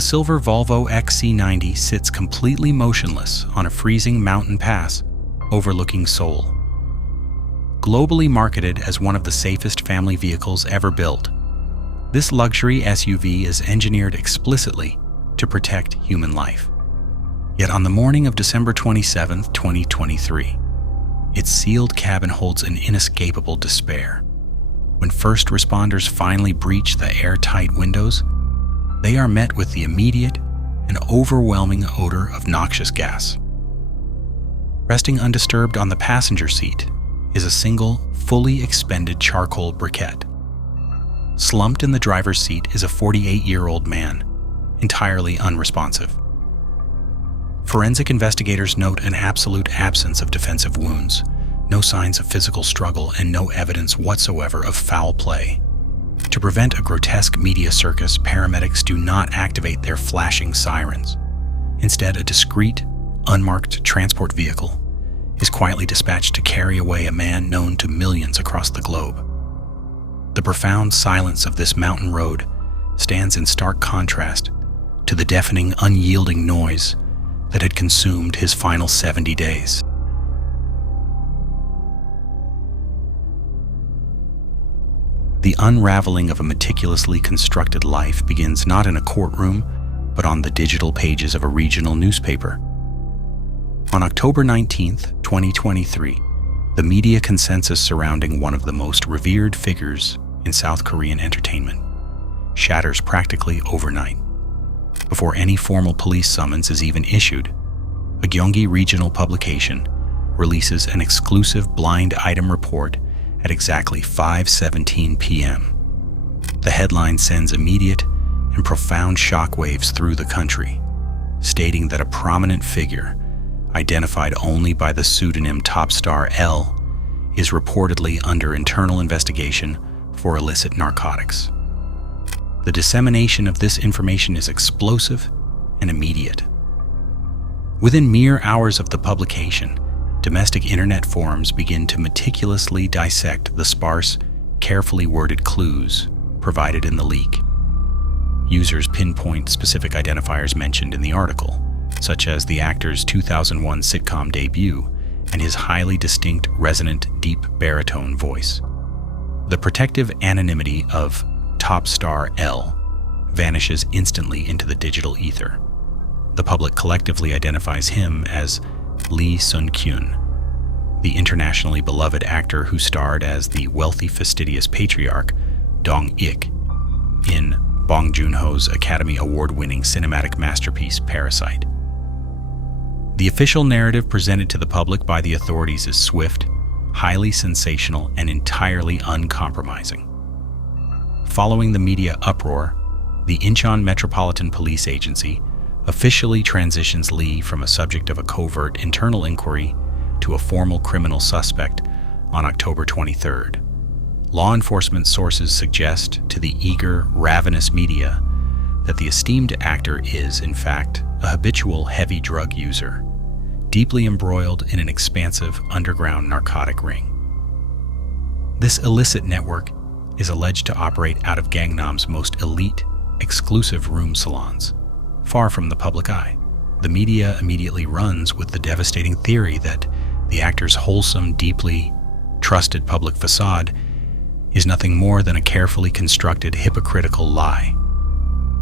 A silver Volvo XC90 sits completely motionless on a freezing mountain pass overlooking Seoul. Globally marketed as one of the safest family vehicles ever built, this luxury SUV is engineered explicitly to protect human life. Yet on the morning of December 27, 2023, its sealed cabin holds an inescapable despair. When first responders finally breach the airtight windows, they are met with the immediate and overwhelming odor of noxious gas. Resting undisturbed on the passenger seat is a single, fully expended charcoal briquette. Slumped in the driver's seat is a 48-year-old man, entirely unresponsive. Forensic investigators note an absolute absence of defensive wounds, no signs of physical struggle, and no evidence whatsoever of foul play. To prevent a grotesque media circus, paramedics do not activate their flashing sirens. Instead, a discreet, unmarked transport vehicle is quietly dispatched to carry away a man known to millions across the globe. The profound silence of this mountain road stands in stark contrast to the deafening, unyielding noise that had consumed his final 70 days. The unraveling of a meticulously constructed life begins not in a courtroom, but on the digital pages of a regional newspaper. On October 19, 2023, the media consensus surrounding one of the most revered figures in South Korean entertainment shatters practically overnight. Before any formal police summons is even issued, a Gyeonggi regional publication releases an exclusive blind item report at exactly 5:17 p.m. The headline sends immediate and profound shockwaves through the country, stating that a prominent figure, identified only by the pseudonym Top Star L, is reportedly under internal investigation for illicit narcotics. The dissemination of this information is explosive and immediate. Within mere hours of the publication, domestic internet forums begin to meticulously dissect the sparse, carefully worded clues provided in the leak. Users pinpoint specific identifiers mentioned in the article, such as the actor's 2001 sitcom debut and his highly distinct, resonant, deep baritone voice. The protective anonymity of Top Star L vanishes instantly into the digital ether. The public collectively identifies him as Lee Sun-kyun, the internationally beloved actor who starred as the wealthy, fastidious patriarch Dong-ik in Bong Joon-ho's Academy Award-winning cinematic masterpiece Parasite. The official narrative presented to the public by the authorities is swift, highly sensational, and entirely uncompromising. Following the media uproar, the Incheon Metropolitan Police Agency officially transitions Lee from a subject of a covert internal inquiry to a formal criminal suspect on October 23rd. Law enforcement sources suggest to the eager, ravenous media that the esteemed actor is, in fact, a habitual heavy drug user, deeply embroiled in an expansive underground narcotic ring. This illicit network is alleged to operate out of Gangnam's most elite, exclusive room salons, far from the public eye. The media immediately runs with the devastating theory that the actor's wholesome, deeply trusted public facade is nothing more than a carefully constructed, hypocritical lie.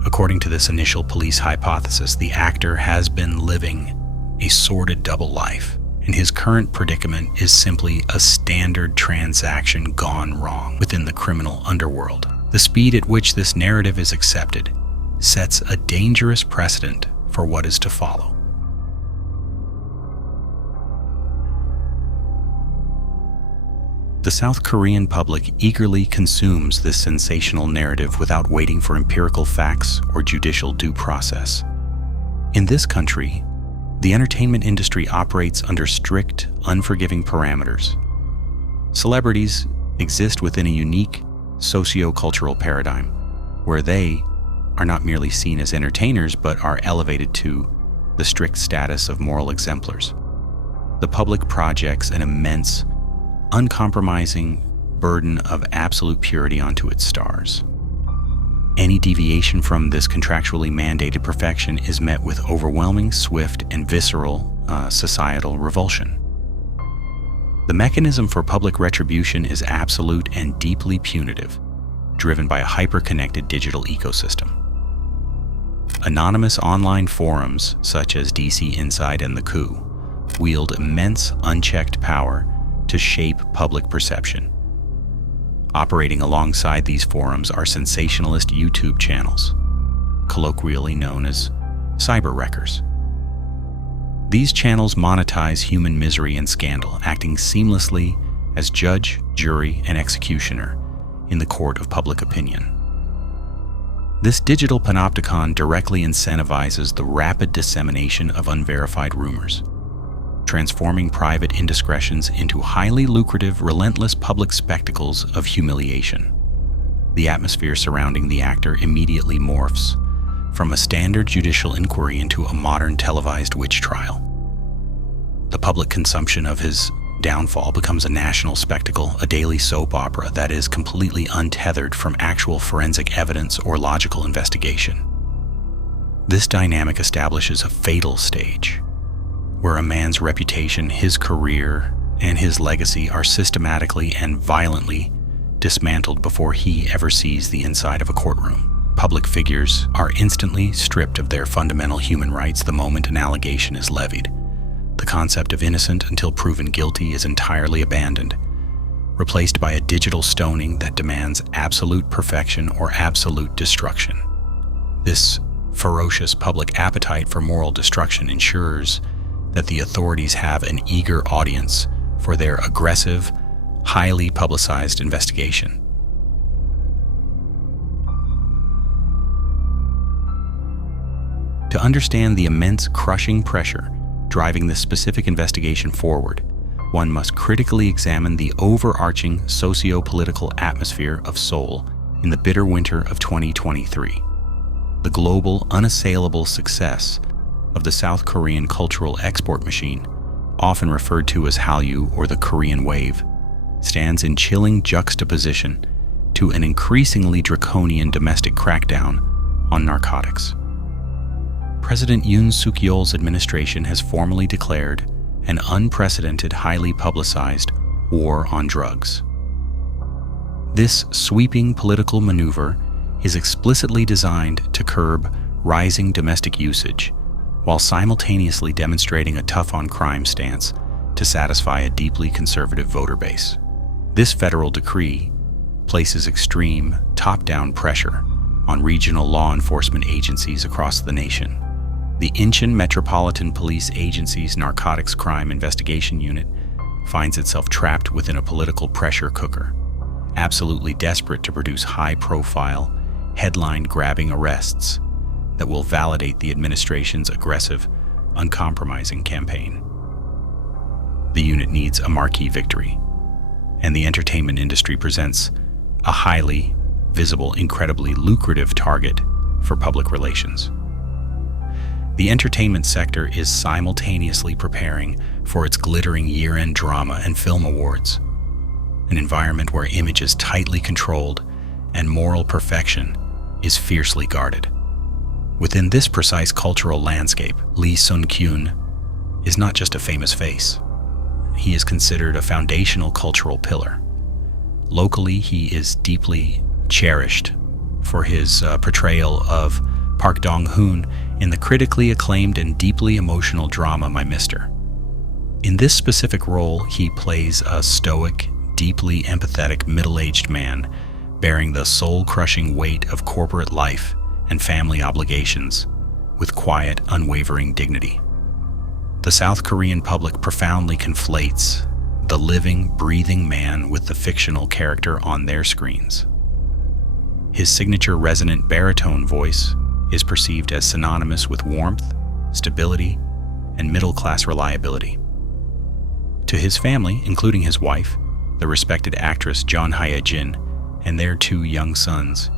According to this initial police hypothesis, the actor has been living a sordid double life, and his current predicament is simply a standard transaction gone wrong within the criminal underworld. The speed at which this narrative is accepted sets a dangerous precedent for what is to follow. The South Korean public eagerly consumes this sensational narrative without waiting for empirical facts or judicial due process. In this country, the entertainment industry operates under strict, unforgiving parameters. Celebrities exist within a unique socio-cultural paradigm, where they are not merely seen as entertainers, but are elevated to the strict status of moral exemplars. The public projects an immense, uncompromising burden of absolute purity onto its stars. Any deviation from this contractually mandated perfection is met with overwhelming, swift, and visceral societal revulsion. The mechanism for public retribution is absolute and deeply punitive, driven by a hyper-connected digital ecosystem. Anonymous online forums, such as DC Inside and The Coup, wield immense unchecked power to shape public perception. Operating alongside these forums are sensationalist YouTube channels, colloquially known as cyber wreckers. These channels monetize human misery and scandal, acting seamlessly as judge, jury, and executioner in the court of public opinion. This digital panopticon directly incentivizes the rapid dissemination of unverified rumors, transforming private indiscretions into highly lucrative, relentless public spectacles of humiliation. The atmosphere surrounding the actor immediately morphs from a standard judicial inquiry into a modern televised witch trial. The public consumption of his downfall becomes a national spectacle, a daily soap opera that is completely untethered from actual forensic evidence or logical investigation. This dynamic establishes a fatal stage, where a man's reputation, his career, and his legacy are systematically and violently dismantled before he ever sees the inside of a courtroom. Public figures are instantly stripped of their fundamental human rights the moment an allegation is levied. The concept of innocent until proven guilty is entirely abandoned, replaced by a digital stoning that demands absolute perfection or absolute destruction. This ferocious public appetite for moral destruction ensures that the authorities have an eager audience for their aggressive, highly publicized investigation. To understand the immense crushing pressure driving this specific investigation forward, one must critically examine the overarching socio-political atmosphere of Seoul in the bitter winter of 2023. The global, unassailable success of the South Korean cultural export machine, often referred to as Hallyu or the Korean Wave, stands in chilling juxtaposition to an increasingly draconian domestic crackdown on narcotics. President Yoon Suk-yeol's administration has formally declared an unprecedented, highly publicized war on drugs. This sweeping political maneuver is explicitly designed to curb rising domestic usage, while simultaneously demonstrating a tough-on-crime stance to satisfy a deeply conservative voter base. This federal decree places extreme, top-down pressure on regional law enforcement agencies across the nation. The Incheon Metropolitan Police Agency's Narcotics Crime Investigation Unit finds itself trapped within a political pressure cooker, absolutely desperate to produce high-profile, headline-grabbing arrests that will validate the administration's aggressive, uncompromising campaign. The unit needs a marquee victory, and the entertainment industry presents a highly visible, incredibly lucrative target for public relations. The entertainment sector is simultaneously preparing for its glittering year-end drama and film awards, an environment where image is tightly controlled and moral perfection is fiercely guarded. Within this precise cultural landscape, Lee Sun-kyun is not just a famous face. He is considered a foundational cultural pillar. Locally, he is deeply cherished for his portrayal of Park Dong-hoon in the critically acclaimed and deeply emotional drama My Mister. In this specific role, he plays a stoic, deeply empathetic middle-aged man bearing the soul-crushing weight of corporate life and family obligations with quiet, unwavering dignity. The South Korean public profoundly conflates the living, breathing man with the fictional character on their screens. His signature resonant baritone voice is perceived as synonymous with warmth, stability, and middle-class reliability. To his family, including his wife, the respected actress Jeon Hye-jin, and their 2 young sons,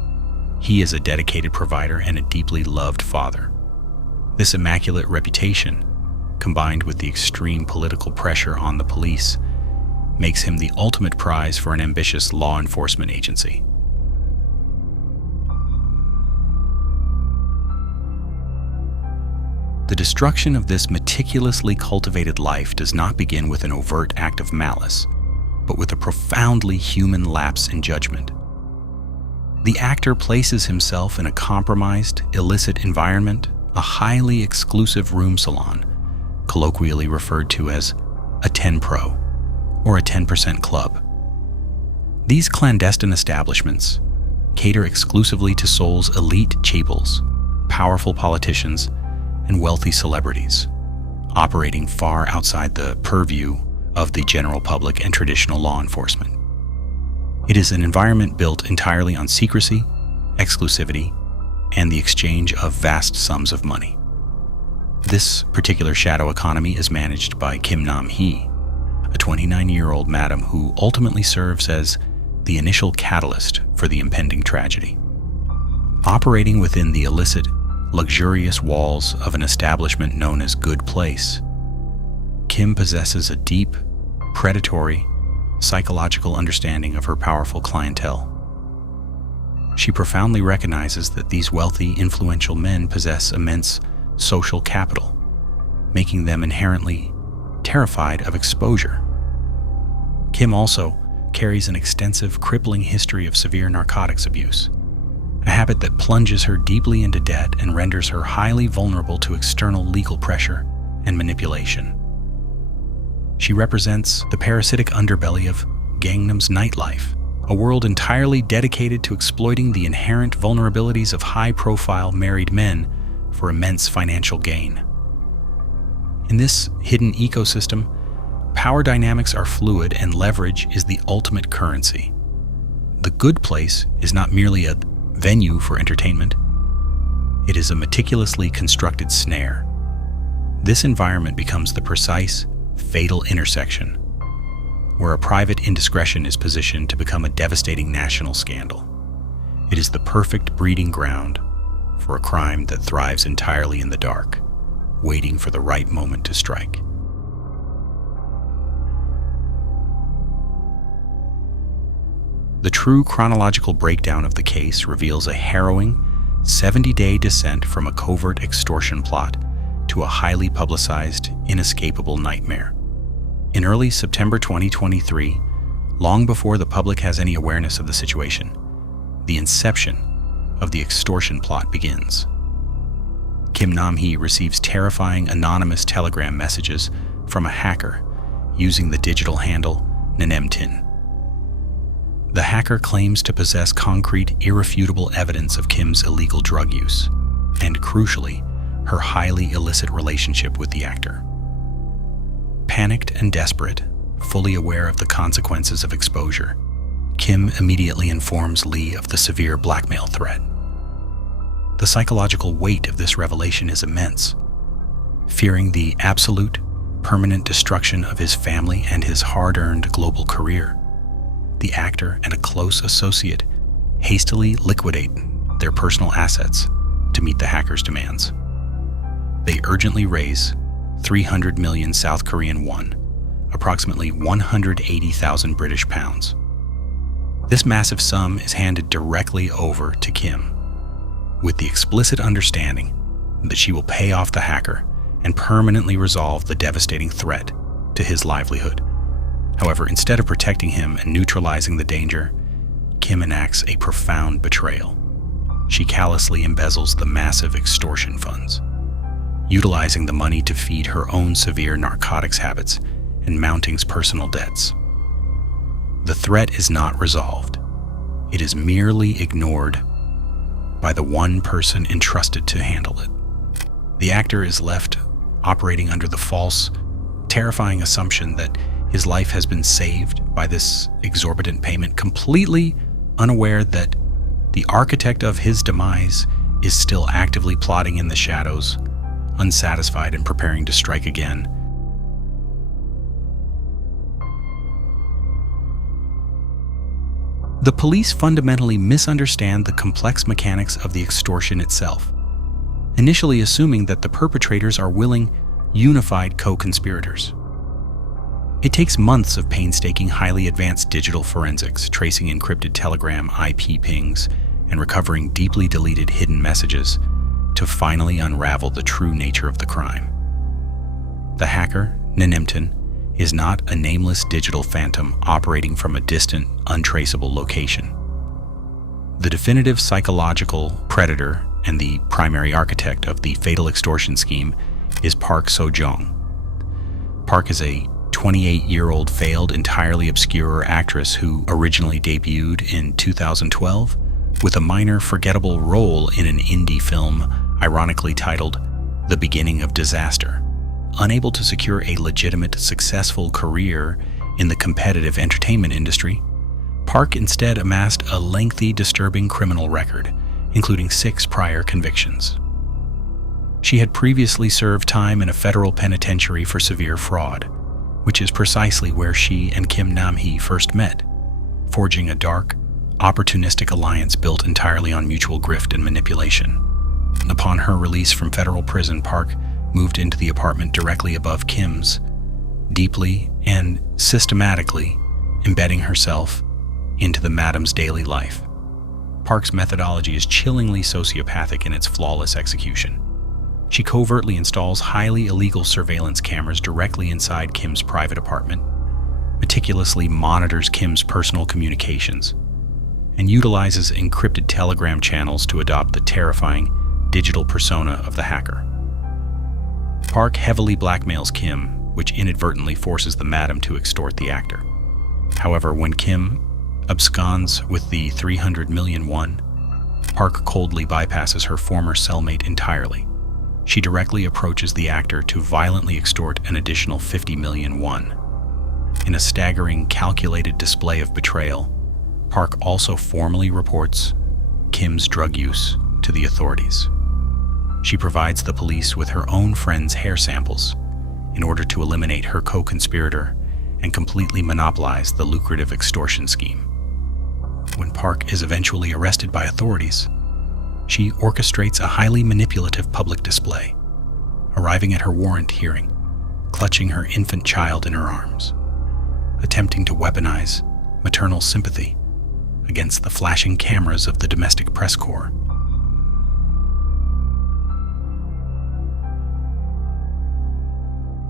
he is a dedicated provider and a deeply loved father. This immaculate reputation, combined with the extreme political pressure on the police, makes him the ultimate prize for an ambitious law enforcement agency. The destruction of this meticulously cultivated life does not begin with an overt act of malice, but with a profoundly human lapse in judgment. The actor places himself in a compromised, illicit environment, a highly exclusive room salon, colloquially referred to as a 10 Pro or a 10% club. These clandestine establishments cater exclusively to Seoul's elite chaebols, powerful politicians, and wealthy celebrities, operating far outside the purview of the general public and traditional law enforcement. It is an environment built entirely on secrecy, exclusivity, and the exchange of vast sums of money. This particular shadow economy is managed by Kim Nam-hee, a 29-year-old madam who ultimately serves as the initial catalyst for the impending tragedy. Operating within the illicit, luxurious walls of an establishment known as Good Place, Kim possesses a deep, predatory, psychological understanding of her powerful clientele. She profoundly recognizes that these wealthy, influential men possess immense social capital, making them inherently terrified of exposure. Kim also carries an extensive, crippling history of severe narcotics abuse, a habit that plunges her deeply into debt and renders her highly vulnerable to external legal pressure and manipulation. She represents the parasitic underbelly of Gangnam's nightlife, a world entirely dedicated to exploiting the inherent vulnerabilities of high-profile married men for immense financial gain. In this hidden ecosystem, power dynamics are fluid and leverage is the ultimate currency. The Good Place is not merely a venue for entertainment. It is a meticulously constructed snare. This environment becomes the precise, fatal intersection where a private indiscretion is positioned to become a devastating national scandal. It is the perfect breeding ground for a crime that thrives entirely in the dark, waiting for the right moment to strike. The true chronological breakdown of the case reveals a harrowing, 70-day descent from a covert extortion plot to a highly publicized, inescapable nightmare. In early September 2023, long before the public has any awareness of the situation, the inception of the extortion plot begins. Kim Nam-hee receives terrifying anonymous telegram messages from a hacker using the digital handle Nanemtin. The hacker claims to possess concrete, irrefutable evidence of Kim's illegal drug use, and crucially, her highly illicit relationship with the actor. Panicked and desperate, fully aware of the consequences of exposure, Kim immediately informs Lee of the severe blackmail threat. The psychological weight of this revelation is immense. Fearing the absolute, permanent destruction of his family and his hard-earned global career, the actor and a close associate hastily liquidate their personal assets to meet the hacker's demands. They urgently raise 300 million South Korean won, approximately 180,000 British pounds. This massive sum is handed directly over to Kim, with the explicit understanding that she will pay off the hacker and permanently resolve the devastating threat to his livelihood. However, instead of protecting him and neutralizing the danger, Kim enacts a profound betrayal. She callously embezzles the massive extortion funds, utilizing the money to feed her own severe narcotics habits and Mounting's personal debts. The threat is not resolved. It is merely ignored by the one person entrusted to handle it. The actor is left operating under the false, terrifying assumption that his life has been saved by this exorbitant payment, completely unaware that the architect of his demise is still actively plotting in the shadows, unsatisfied and preparing to strike again. The police fundamentally misunderstand the complex mechanics of the extortion itself, initially assuming that the perpetrators are willing, unified co-conspirators. It takes months of painstaking, highly advanced digital forensics, tracing encrypted telegram IP pings, and recovering deeply deleted hidden messages to finally unravel the true nature of the crime. The hacker, Nanemton, is not a nameless digital phantom operating from a distant, untraceable location. The definitive psychological predator and the primary architect of the fatal extortion scheme is Park So-jong. Park is a 28-year-old failed, entirely obscure actress who originally debuted in 2012 with a minor, forgettable role in an indie film ironically titled The Beginning of Disaster. Unable to secure a legitimate, successful career in the competitive entertainment industry, Park instead amassed a lengthy, disturbing criminal record, including 6 prior convictions. She had previously served time in a federal penitentiary for severe fraud, which is precisely where she and Kim Nam-hee first met, forging a dark, opportunistic alliance built entirely on mutual grift and manipulation. Upon her release from federal prison, Park moved into the apartment directly above Kim's, deeply and systematically embedding herself into the madam's daily life. Park's methodology is chillingly sociopathic in its flawless execution. She covertly installs highly illegal surveillance cameras directly inside Kim's private apartment, meticulously monitors Kim's personal communications, and utilizes encrypted telegram channels to adopt the terrifying digital persona of the hacker. Park heavily blackmails Kim, which inadvertently forces the madam to extort the actor. However, when Kim absconds with the 300 million won, Park coldly bypasses her former cellmate entirely. She directly approaches the actor to violently extort an additional 50 million won. In a staggering, calculated display of betrayal, Park also formally reports Kim's drug use to the authorities. She provides the police with her own friend's hair samples in order to eliminate her co-conspirator and completely monopolize the lucrative extortion scheme. When Park is eventually arrested by authorities, she orchestrates a highly manipulative public display, arriving at her warrant hearing, clutching her infant child in her arms, attempting to weaponize maternal sympathy against the flashing cameras of the domestic press corps.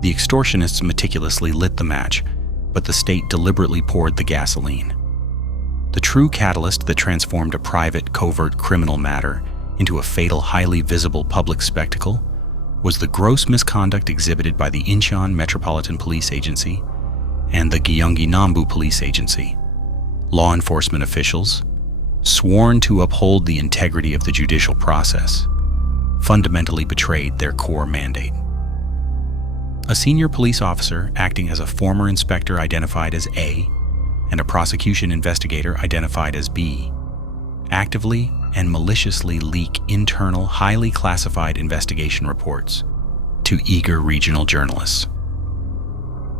The extortionists meticulously lit the match, but the state deliberately poured the gasoline. The true catalyst that transformed a private, covert criminal matter into a fatal, highly visible public spectacle was the gross misconduct exhibited by the Incheon Metropolitan Police Agency and the Gyeonggi Nambu Police Agency. Law enforcement officials, sworn to uphold the integrity of the judicial process, fundamentally betrayed their core mandate. A senior police officer acting as a former inspector identified as A and a prosecution investigator identified as B actively and maliciously leak internal, highly classified investigation reports to eager regional journalists.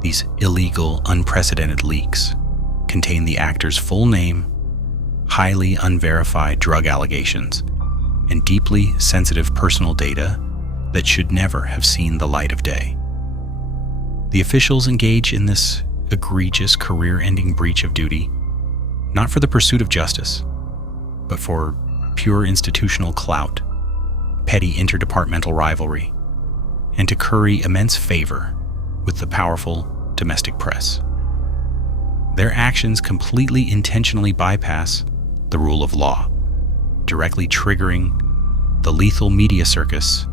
These illegal, unprecedented leaks contain the actor's full name, highly unverified drug allegations, and deeply sensitive personal data that should never have seen the light of day. The officials engage in this egregious, career-ending breach of duty, not for the pursuit of justice, but for pure institutional clout, petty interdepartmental rivalry, and to curry immense favor with the powerful domestic press. Their actions completely intentionally bypass the rule of law, directly triggering the lethal media circus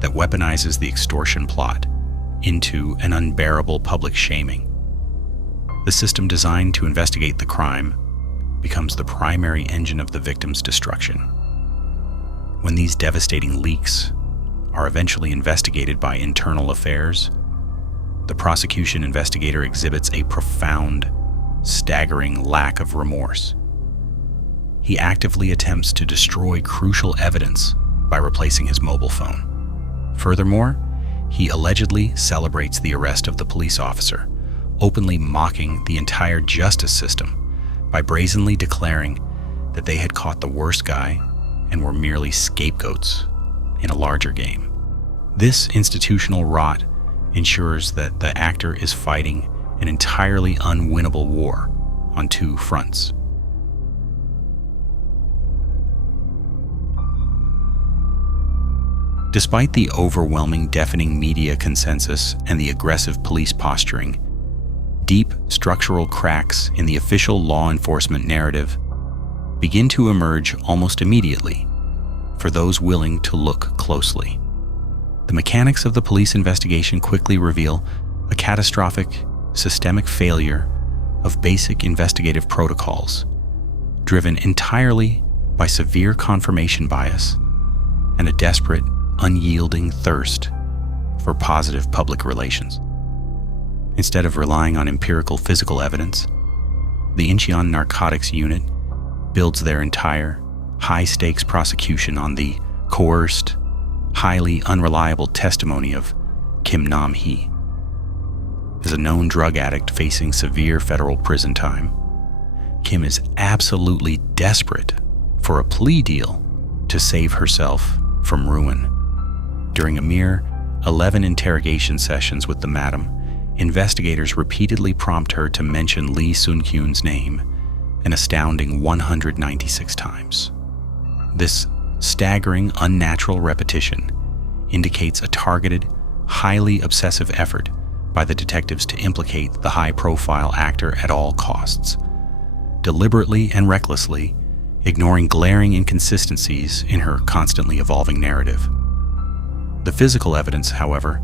that weaponizes the extortion plot into an unbearable public shaming. The system designed to investigate the crime becomes the primary engine of the victim's destruction. When these devastating leaks are eventually investigated by internal affairs, the prosecution investigator exhibits a profound, staggering lack of remorse. He actively attempts to destroy crucial evidence by replacing his mobile phone. Furthermore, he allegedly celebrates the arrest of the police officer, openly mocking the entire justice system by brazenly declaring that they had caught the worst guy and were merely scapegoats in a larger game. This institutional rot ensures that the actor is fighting an entirely unwinnable war on two fronts. Despite the overwhelming, deafening media consensus and the aggressive police posturing, deep structural cracks in the official law enforcement narrative begin to emerge almost immediately for those willing to look closely. The mechanics of the police investigation quickly reveal a catastrophic, systemic failure of basic investigative protocols, driven entirely by severe confirmation bias and a desperate, unyielding thirst for positive public relations. Instead of relying on empirical physical evidence, the Incheon Narcotics Unit builds their entire high-stakes prosecution on the coerced, highly unreliable testimony of Kim Nam-hee. As a known drug addict facing severe federal prison time, Kim is absolutely desperate for a plea deal to save herself from ruin. During a mere 11 interrogation sessions with the madam, investigators repeatedly prompt her to mention Lee Sun-kyun's name an astounding 196 times. This staggering, unnatural repetition indicates a targeted, highly obsessive effort by the detectives to implicate the high-profile actor at all costs, deliberately and recklessly ignoring glaring inconsistencies in her constantly evolving narrative. The physical evidence, however,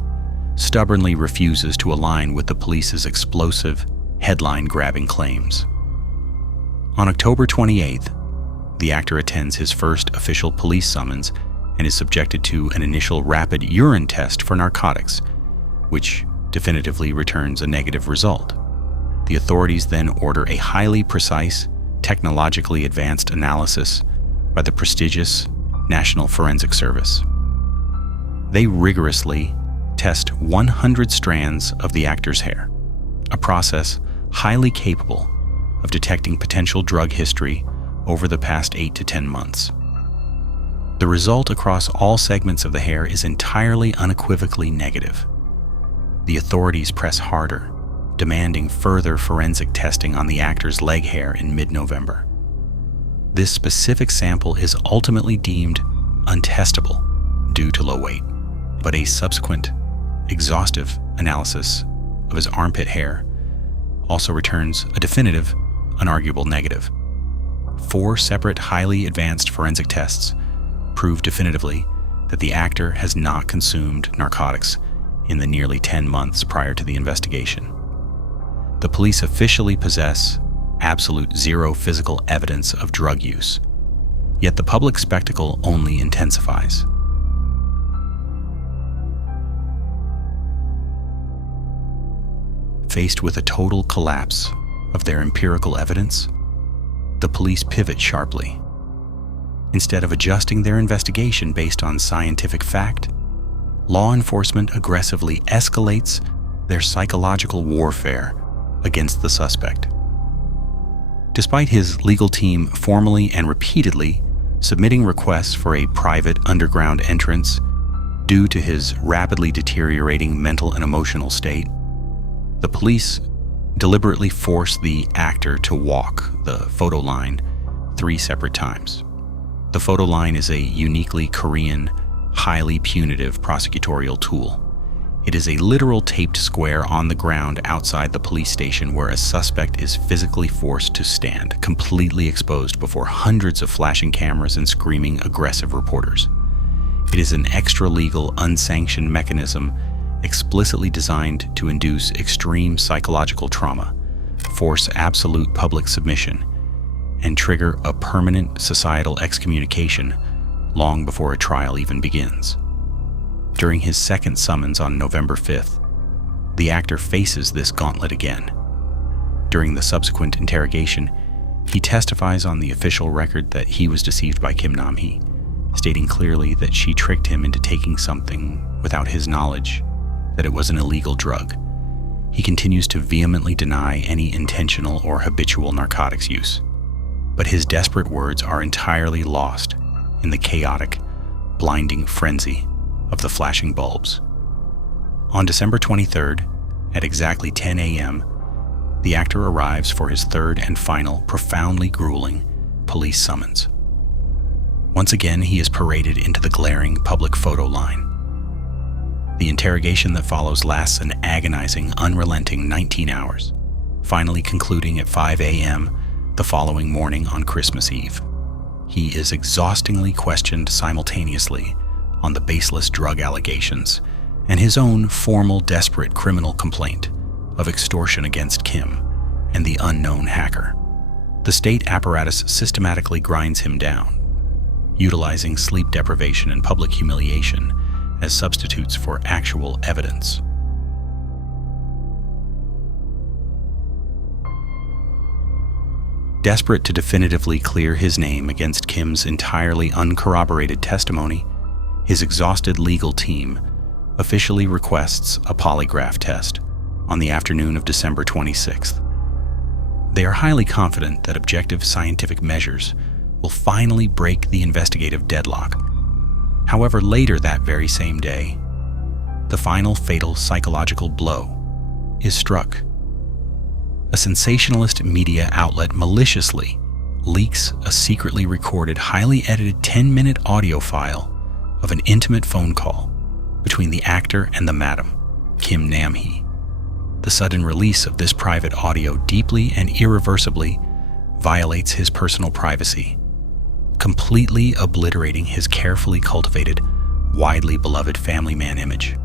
stubbornly refuses to align with the police's explosive, headline-grabbing claims. On October 28th, the actor attends his first official police summons and is subjected to an initial rapid urine test for narcotics, which definitively returns a negative result. The authorities then order a highly precise, technologically advanced analysis by the prestigious National Forensic Service. They rigorously test 100 strands of the actor's hair, a process highly capable of detecting potential drug history over the past 8 to 10 months. The result across all segments of the hair is entirely unequivocally negative. The authorities press harder, demanding further forensic testing on the actor's leg hair in mid-November. This specific sample is ultimately deemed untestable due to low weight, but a subsequent, exhaustive analysis of his armpit hair also returns a definitive, unarguable negative. 4 separate highly advanced forensic tests prove definitively that the actor has not consumed narcotics in the nearly 10 months prior to the investigation. The police officially possess absolute zero physical evidence of drug use, yet the public spectacle only intensifies. Faced with a total collapse of their empirical evidence, the police pivot sharply. Instead of adjusting their investigation based on scientific fact, law enforcement aggressively escalates their psychological warfare against the suspect. Despite his legal team formally and repeatedly submitting requests for a private underground entrance due to his rapidly deteriorating mental and emotional state, the police deliberately force the actor to walk the photo line 3 separate times. The photo line is a uniquely Korean, highly punitive prosecutorial tool. It is a literal taped square on the ground outside the police station where a suspect is physically forced to stand, completely exposed before hundreds of flashing cameras and screaming, aggressive reporters. It is an extra-legal, unsanctioned mechanism explicitly designed to induce extreme psychological trauma, force absolute public submission, and trigger a permanent societal excommunication long before a trial even begins. During his second summons on November 5th, the actor faces this gauntlet again. During the subsequent interrogation, he testifies on the official record that he was deceived by Kim Nam-hee, stating clearly that she tricked him into taking something without his knowledge that it was an illegal drug. He continues to vehemently deny any intentional or habitual narcotics use, but his desperate words are entirely lost in the chaotic, blinding frenzy of the flashing bulbs. On December 23rd, at exactly 10 a.m., the actor arrives for his third and final, profoundly grueling police summons. Once again, he is paraded into the glaring public photo line. The interrogation that follows lasts an agonizing, unrelenting 19 hours, finally concluding at 5 a.m. the following morning on Christmas Eve. He is exhaustingly questioned simultaneously on the baseless drug allegations and his own formal, desperate criminal complaint of extortion against Kim and the unknown hacker. The state apparatus systematically grinds him down, utilizing sleep deprivation and public humiliation as substitutes for actual evidence. Desperate to definitively clear his name against Kim's entirely uncorroborated testimony, his exhausted legal team officially requests a polygraph test on the afternoon of December 26th. They are highly confident that objective scientific measures will finally break the investigative deadlock. However, later that very same day, the final fatal psychological blow is struck. A sensationalist media outlet maliciously leaks a secretly recorded, highly edited 10-minute audio file of an intimate phone call between the actor and the madam, Kim Nam-hee. The sudden release of this private audio deeply and irreversibly violates his personal privacy, completely obliterating his carefully cultivated, widely beloved family man image.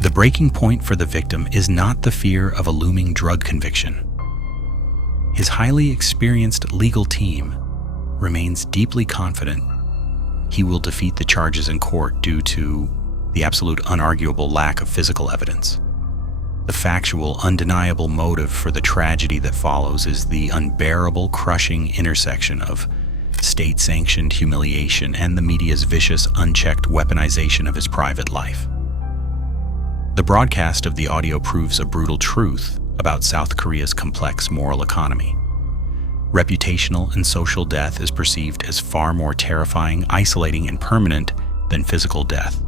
The breaking point for the victim is not the fear of a looming drug conviction. His highly experienced legal team remains deeply confident he will defeat the charges in court due to the absolute unarguable lack of physical evidence. The factual, undeniable motive for the tragedy that follows is the unbearable, crushing intersection of state-sanctioned humiliation and the media's vicious, unchecked weaponization of his private life. The broadcast of the audio proves a brutal truth about South Korea's complex moral economy. Reputational and social death is perceived as far more terrifying, isolating, and permanent than physical death.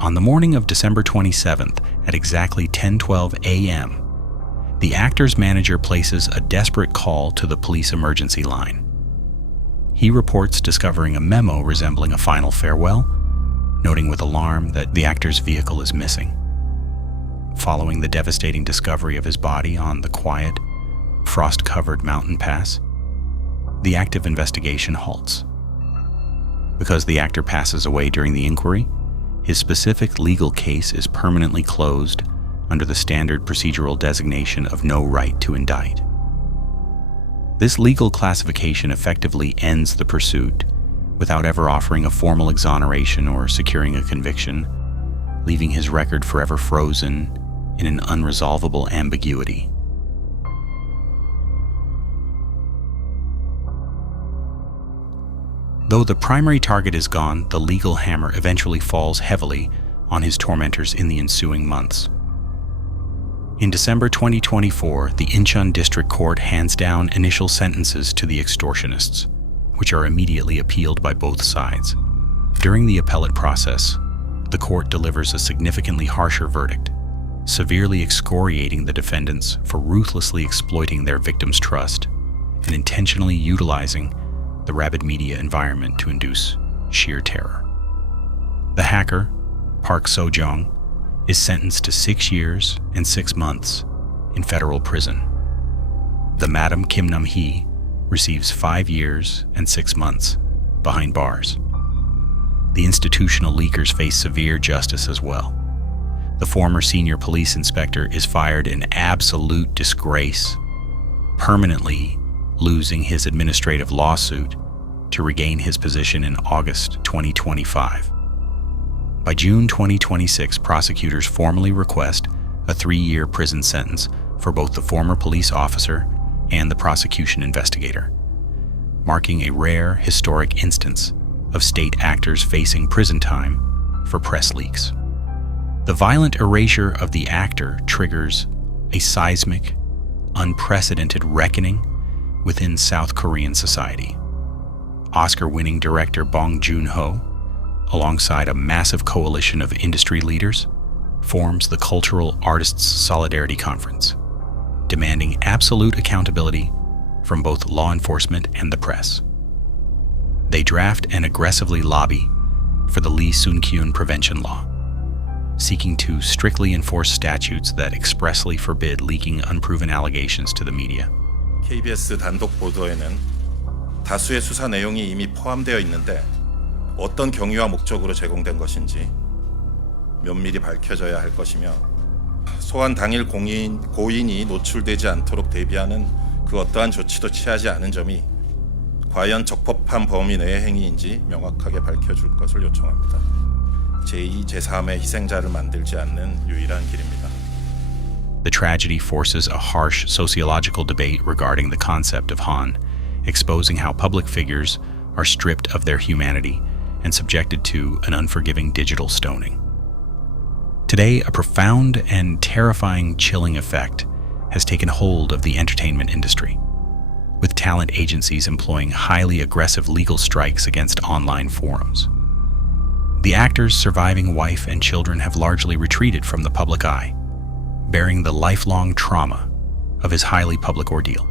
On the morning of December 27th at exactly 10:12 a.m., the actor's manager places a desperate call to the police emergency line. He reports discovering a memo resembling a final farewell, noting with alarm that the actor's vehicle is missing. Following the devastating discovery of his body on the quiet, frost-covered mountain pass, the active investigation halts. Because the actor passes away during the inquiry, his specific legal case is permanently closed under the standard procedural designation of no right to indict. This legal classification effectively ends the pursuit without ever offering a formal exoneration or securing a conviction, leaving his record forever frozen in an unresolvable ambiguity. Though the primary target is gone, the legal hammer eventually falls heavily on his tormentors in the ensuing months. In December 2024, the Incheon District Court hands down initial sentences to the extortionists, which are immediately appealed by both sides. During the appellate process, the court delivers a significantly harsher verdict, severely excoriating the defendants for ruthlessly exploiting their victims' trust and intentionally utilizing the rabid media environment to induce sheer terror. The hacker, Park So-jong, is sentenced to 6 years and 6 months in federal prison. The Madam Kim Nam-hee receives 5 years and 6 months behind bars. The institutional leakers face severe justice as well. The former senior police inspector is fired in absolute disgrace, permanently losing his administrative lawsuit to regain his position in August 2025. By June 2026, prosecutors formally request a 3-year prison sentence for both the former police officer and the prosecution investigator, marking a rare, historic instance of state actors facing prison time for press leaks. The violent erasure of the actor triggers a seismic, unprecedented reckoning within South Korean society. Oscar-winning director Bong Joon-ho, alongside a massive coalition of industry leaders, forms the Cultural Artists Solidarity Conference, demanding absolute accountability from both law enforcement and the press. They draft and aggressively lobby for the Lee Sun-kyun prevention law, seeking to strictly enforce statutes that expressly forbid leaking unproven allegations to the media. KBS 단독 보도에는 다수의 수사 내용이 이미 포함되어 있는데 어떤 경위와 목적으로 제공된 것인지 면밀히 밝혀져야 할 것이며 소환 당일 고인이 노출되지 않도록 대비하는 그 어떠한 조치도 취하지 않은 점이 과연 적법한 범위 내의 행위인지 명확하게 밝혀줄 것을 요청합니다. 제2, 제3의 희생자를 만들지 않는 유일한 길입니다. The tragedy forces a harsh sociological debate regarding the concept of Han, exposing how public figures are stripped of their humanity and subjected to an unforgiving digital stoning. Today, a profound and terrifying chilling effect has taken hold of the entertainment industry, with talent agencies employing highly aggressive legal strikes against online forums. The actor's surviving wife and children have largely retreated from the public eye, bearing the lifelong trauma of his highly public ordeal.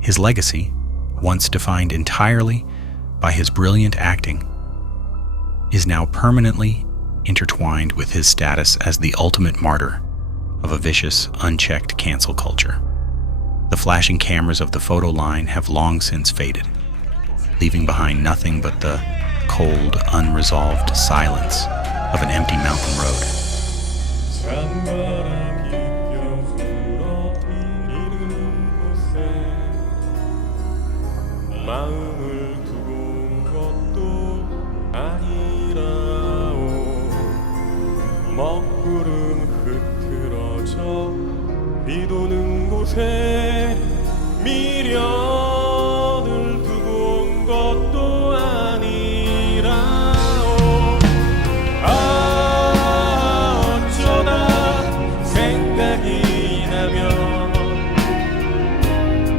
His legacy, once defined entirely by his brilliant acting, is now permanently intertwined with his status as the ultimate martyr of a vicious, unchecked cancel culture. The flashing cameras of the photo line have long since faded, leaving behind nothing but the cold, unresolved silence of an empty mountain road. 마음을 두고 온 것도 아니라오. 먹구름 흐트러져 비 도는 곳에 미련을 두고 온 것도 아니라오. 아, 어쩌다 생각이 나면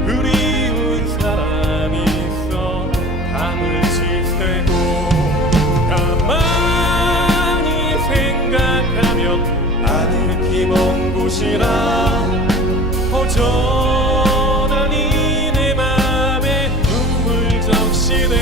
그리운 사람이 있어 밤을 지새고 가만히 생각하면 아득히 먼 곳이라 허전하니 내 맘에 눈물 적시네.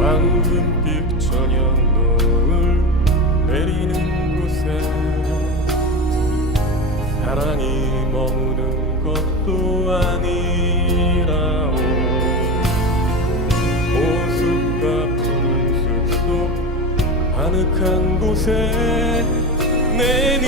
황금빛 저녁 노을 내리는 곳에 사랑이 머무는 것도 아니라오. 호숫가 푸른 숲속 아늑한 곳에 내